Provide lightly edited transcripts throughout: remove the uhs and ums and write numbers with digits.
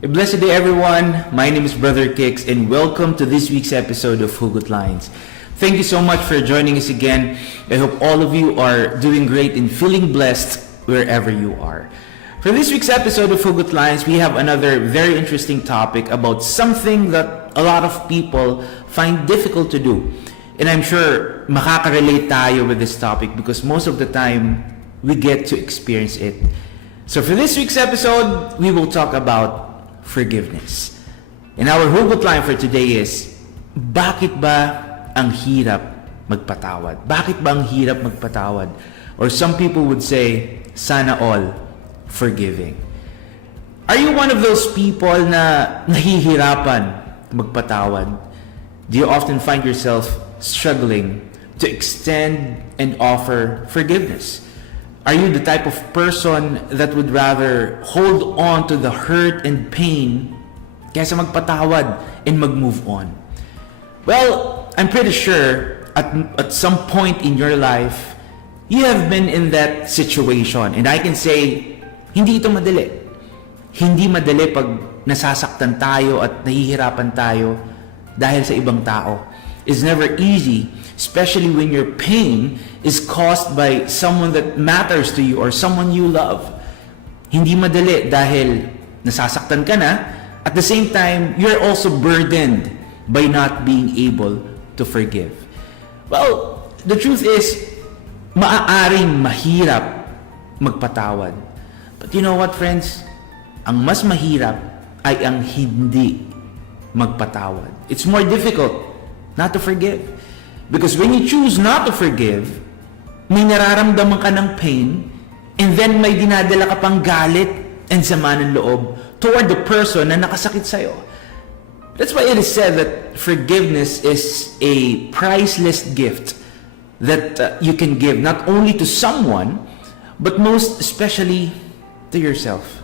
A blessed day, everyone. My name is Brother Kix, and welcome to this week's episode of HUGOT LINES. Thank you so much for joining us again. I hope all of you are doing great and feeling blessed wherever you are. For this week's episode of HUGOT LINES, we have another very interesting topic about something that a lot of people find difficult to do. And I'm sure makaka-relate tayo with this topic because most of the time, we get to experience it. So for this week's episode, we will talk about forgiveness. And our hugot line for today is, bakit ba ang hirap magpatawad? Bakit ba ang hirap magpatawad? Or some people would say, sana all forgiving. Are you one of those people na nahihirapan magpatawad? Do you often find yourself struggling to extend and offer forgiveness? Are you the type of person that would rather hold on to the hurt and pain kaysa magpatawad and mag-move on? Well, I'm pretty sure at some point in your life, you have been in that situation. And I can say, hindi ito madali. Hindi madali pag nasasaktan tayo at nahihirapan tayo dahil sa ibang tao. It's never easy, especially when your pain is caused by someone that matters to you or someone you love. Hindi madali dahil nasasaktan ka na, at the same time, you're also burdened by not being able to forgive. Well, the truth is, maaaring mahirap magpatawad. But you know what, friends? Ang mas mahirap ay ang hindi magpatawad. It's more difficult not to forgive. Because when you choose not to forgive, may nararamdaman ka ng pain, and then may dinadala ka pang galit and sama ng loob toward the person na nakasakit sa'yo. That's why it is said that forgiveness is a priceless gift that you can give not only to someone, but most especially to yourself.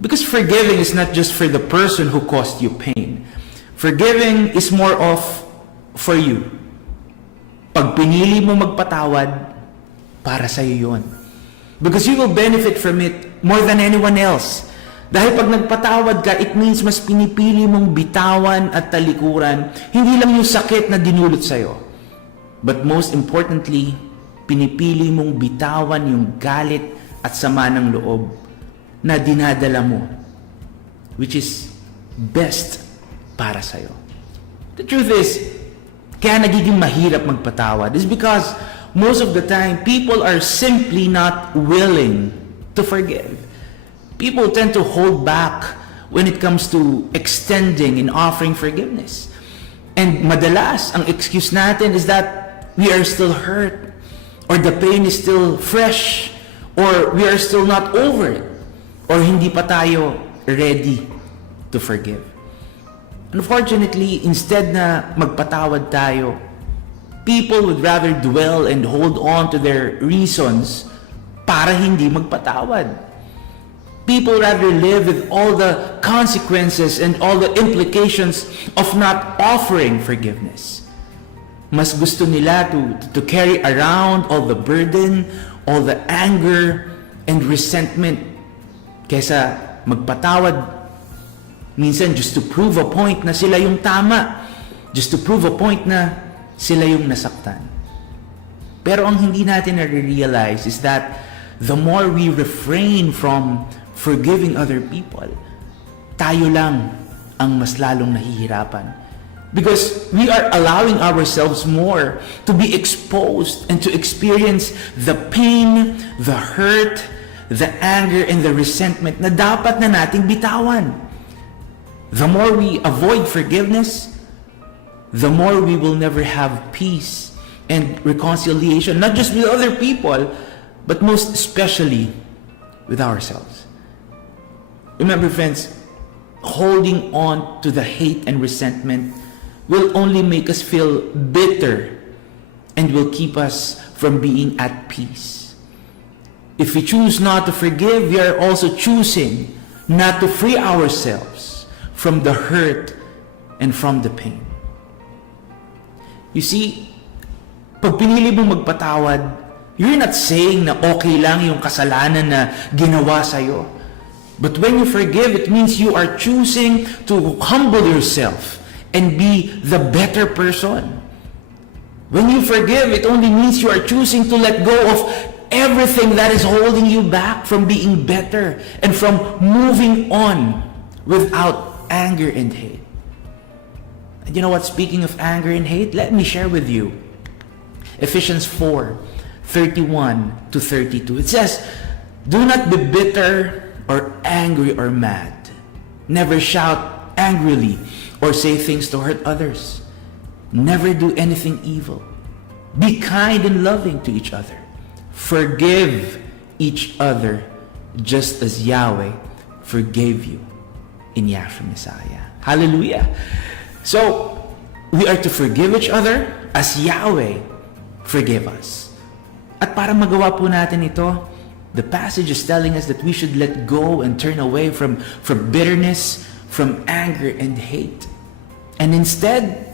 Because forgiving is not just for the person who caused you pain. Forgiving is more of for you. Pag pinili mo magpatawad, para sa'yo yun. Because you will benefit from it more than anyone else. Dahil pag nagpatawad ka, it means mas pinipili mong bitawan at talikuran, hindi lang yung sakit na dinulot sa'yo. But most importantly, pinipili mong bitawan yung galit at sama ng loob na dinadala mo, which is best para sa'yo. The truth is, kaya nagiging mahirap magpatawad is because most of the time, people are simply not willing to forgive. People tend to hold back when it comes to extending and offering forgiveness. And madalas, ang excuse natin is that we are still hurt, or the pain is still fresh, or we are still not over it, or hindi pa tayo ready to forgive. Unfortunately, instead na magpatawad tayo, people would rather dwell and hold on to their reasons para hindi magpatawad. People rather live with all the consequences and all the implications of not offering forgiveness. Mas gusto nila to carry around all the burden, all the anger and resentment kaysa magpatawad. Minsan, just to prove a point na sila yung tama. Just to prove a point na sila yung nasaktan. Pero ang hindi natin na-realize is that the more we refrain from forgiving other people, tayo lang ang mas lalong nahihirapan. Because we are allowing ourselves more to be exposed and to experience the pain, the hurt, the anger, and the resentment na dapat na nating bitawan. The more we avoid forgiveness, the more we will never have peace and reconciliation, not just with other people, but most especially with ourselves. Remember, friends, holding on to the hate and resentment will only make us feel bitter and will keep us from being at peace. If we choose not to forgive, we are also choosing not to free ourselves from the hurt and from the pain. You see, pag pinili mong magpatawad, you're not saying na okay lang yung kasalanan na ginawa sa'yo. But when you forgive, it means you are choosing to humble yourself and be the better person. When you forgive, it only means you are choosing to let go of everything that is holding you back from being better and from moving on without anger and hate. And you know what? Speaking of anger and hate, let me share with you Ephesians 4:31-32. It says, "Do not be bitter or angry or mad. Never shout angrily or say things to hurt others. Never do anything evil. Be kind and loving to each other. Forgive each other just as Yahweh forgave you in Yahshua Messiah." Hallelujah. So, we are to forgive each other as Yahweh forgave us. At para magawa po natin ito, the passage is telling us that we should let go and turn away from bitterness, from anger and hate. And instead,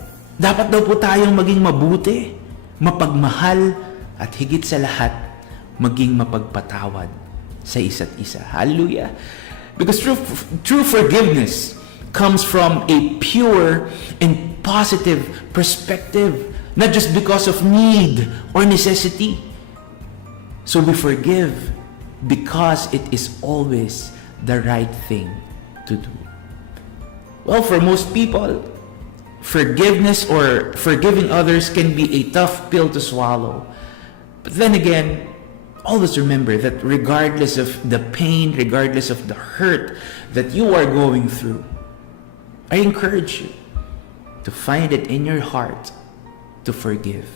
dapat daw po tayong maging mabuti, mapagmahal, at higit sa lahat, maging mapagpatawad sa isa't isa. Hallelujah! Because true forgiveness comes from a pure and positive perspective, not just because of need or necessity. So we forgive because it is always the right thing to do. Well, for most people, forgiveness or forgiving others can be a tough pill to swallow. But then again, always remember that regardless of the pain, regardless of the hurt that you are going through, I encourage you to find it in your heart to forgive.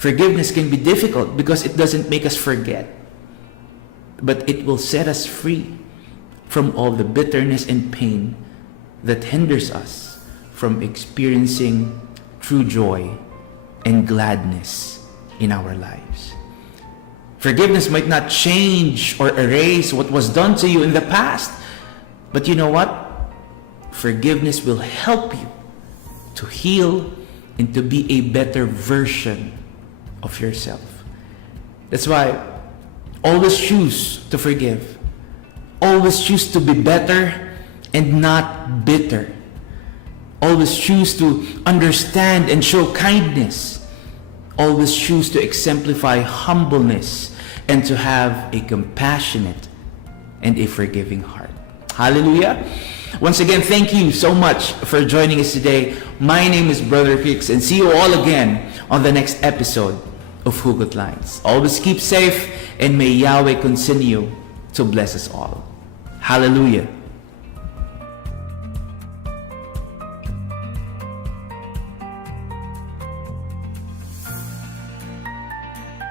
Forgiveness can be difficult because it doesn't make us forget, but it will set us free from all the bitterness and pain that hinders us from experiencing true joy and gladness in our lives. Forgiveness might not change or erase what was done to you in the past, but you know what? Forgiveness will help you to heal and to be a better version of yourself. That's why always choose to forgive. Always choose to be better and not bitter. Always choose to understand and show kindness. Always choose to exemplify humbleness and to have a compassionate and a forgiving heart. Hallelujah. Once again, thank you so much for joining us today. My name is Brother Kix, and see you all again on the next episode of HUGOT Lines. Always keep safe, and may Yahweh continue to bless us all. Hallelujah.